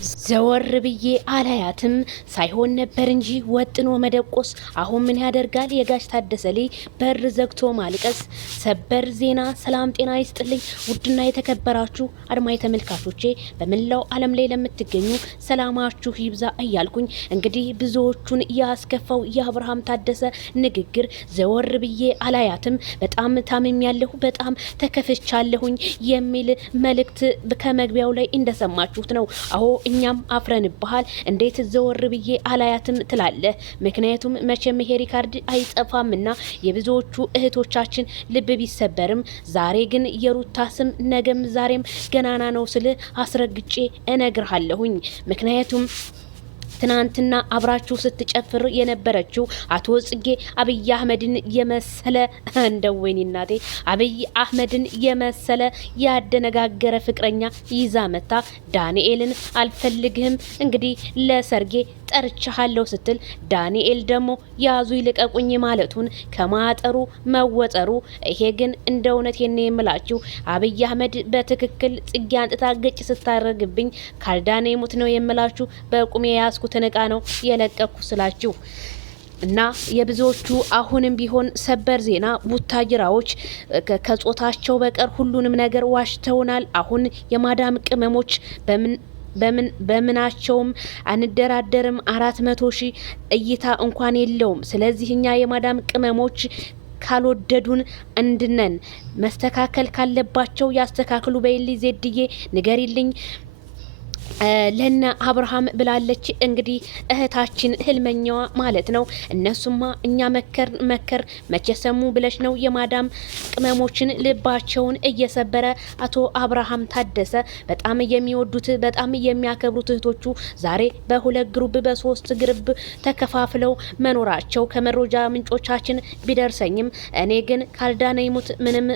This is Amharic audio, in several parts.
ዘወር ብዬ አላያትም ሳይሆን ነበር እንጂ ወጥኖ መደቆስ። አሁን ምን ያደርጋል የጋሽ ታደሰ ልጅ በር ዘግቶ ማልቀስ። ሰበር ዜና። ሰላም ጤና ይስጥልኝ ውድና የተከበራችሁ አድማጭ ተመልካቾቼ በመላው ዓለም ላይ ለምትገኙ ሰላማችሁ ይብዛ እያልኩኝ እንግዲህ ብዙዎቹን ያስከፋው የአብርሃም ታደሰ ንግግር ዘወር ብዬ አላያትም፣ በጣም ታምሜያለሁ፣ በጣም ተከፍቻለሁኝ የሚል መልእክት ከመግቢያው ላይ እንደሰማችሁት ነው። አዎ እኛም አፍረንብሃል፣ እንዴት ዘወር ብዬ አላያትም ትላለህ? ምክንያቱም መቼም ይሄ ሪካርድ አይጠፋምና የብዙዎቹ እህቶቻችን ልብ ቢሰበርም ዛሬ ግን የሩታ ስም ነገም ዛሬም ገናና ነው ስል አስረግጬ እነግርሃለሁኝ። ምክንያቱም ትናንትና አብራችሁ ስትጨፍር የነበረችው አቶ ጽጌ አብይ አህመድን የመሰለ እንደው ወይኔ እናቴ አብይ አህመድን የመሰለ ያደነጋገረ ፍቅረኛ ይዛ መታ ዳንኤልን አልፈልግህም እንግዲህ ለሰርጌ ጠርቻለሁ ስትል ዳንኤል ደግሞ ያዙ ይልቀቁኝ ማለቱን ከማጠሩ መወጠሩ። ይሄ ግን እንደ እውነት የኔ የምላችሁ አብይ አህመድ በትክክል ጽጌ አንጥታ ገጭ ስታረግብኝ ካልዳኔ ሙት ነው የምላችሁ። በቁሜ ያስኩ ተነቃ ነው የለቀኩ ስላችሁ እና የብዙዎቹ አሁንም ቢሆን ሰበር ዜና ቡታጅራዎች ከጾታቸው በቀር ሁሉንም ነገር ዋሽተውናል። አሁን የማዳም ቅመሞች በምናቸውም አንደራደርም። 400,000 እይታ እንኳን የለውም። ስለዚህ እኛ የማዳም ቅመሞች ካልወደዱን እንድነን መስተካከል ካለባቸው ያስተካክሉ በይልኝ ዜድዬ ንገሪልኝ ለነ አብርሃም ብላለች። እንግዲህ እህታችን ህልመኛዋ ማለት ነው። እነሱማ እኛ መከር መቼ ሰሙ ብለሽ ነው የማዳም ቅመሞችን ልባቸውን እየሰበረ አቶ አብርሃም ታደሰ በጣም የሚወዱት በጣም የሚያከብሩት እህቶቹ ዛሬ በሁለት ግሩፕ በሶስት ግሩፕ ተከፋፍለው መኖራቸው ከመረጃ ምንጮቻችን ቢደርሰኝም እኔ ግን ካልዳነ ይሙት ምንም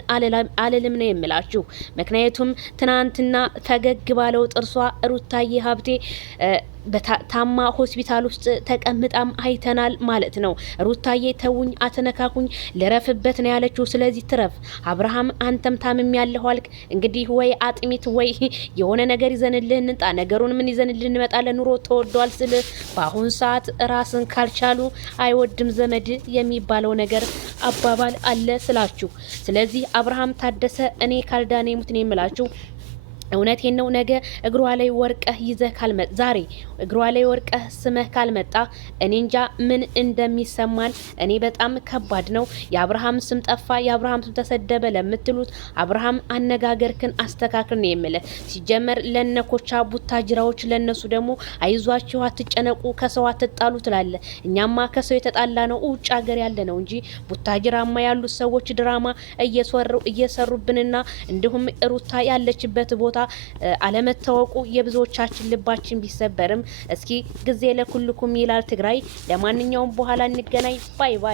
አልልም ነው የምላችሁ። ምክንያቱም ትናንትና ፈገግ ባለው ጥርሷ ሩታዬ ሀብቴ ታማ ሆስፒታል ውስጥ ተቀምጣም አይተናል ማለት ነው። ሩታዬ ተውኝ አትነካኩኝ ልረፍበት ነው ያለችው። ስለዚህ ትረፍ። አብርሃም አንተም ታምም ያለሁ አልክ። እንግዲህ ወይ አጥሚት ወይ የሆነ ነገር ይዘንልህ እንጣ። ነገሩን ምን ይዘንልህ እንመጣለን? ኑሮ ተወዷል ስል በአሁን ሰዓት ራስን ካልቻሉ አይወድም ዘመድ የሚባለው ነገር አባባል አለ ስላችሁ። ስለዚህ አብርሃም ታደሰ እኔ ካልዳኔ ሙት ነው የምላችሁ። እውነቴን ነው። ነገ እግሯ ላይ ወርቀህ ይዘህ ካልመጣ ዛሬ እግሯ ላይ ወርቀህ ስመህ ካልመጣ እኔ እንጃ ምን እንደሚሰማን። እኔ በጣም ከባድ ነው። የአብርሃም ስም ጠፋ፣ የአብርሃም ስም ተሰደበ ለምትሉት አብርሃም አነጋገርክን አስተካክል ነው የምልህ። ሲጀመር ለነኮቻ ቡታጅራዎች ለነሱ ደግሞ አይዟችሁ አትጨነቁ ከሰው አትጣሉ ትላለ። እኛማ ከሰው የተጣላ ነው ውጭ ሀገር ያለ ነው እንጂ ቡታጅራማ ያሉት ሰዎች ድራማ እየሰሩብንና እንዲሁም ሩታ ያለችበት ቦታ አለመታወቁ የብዙዎቻችን ልባችን ቢሰበርም እስኪ ጊዜ ለኩልኩም ይላል ትግራይ። ለማንኛውም በኋላ እንገናኝ። ባይ ባይ።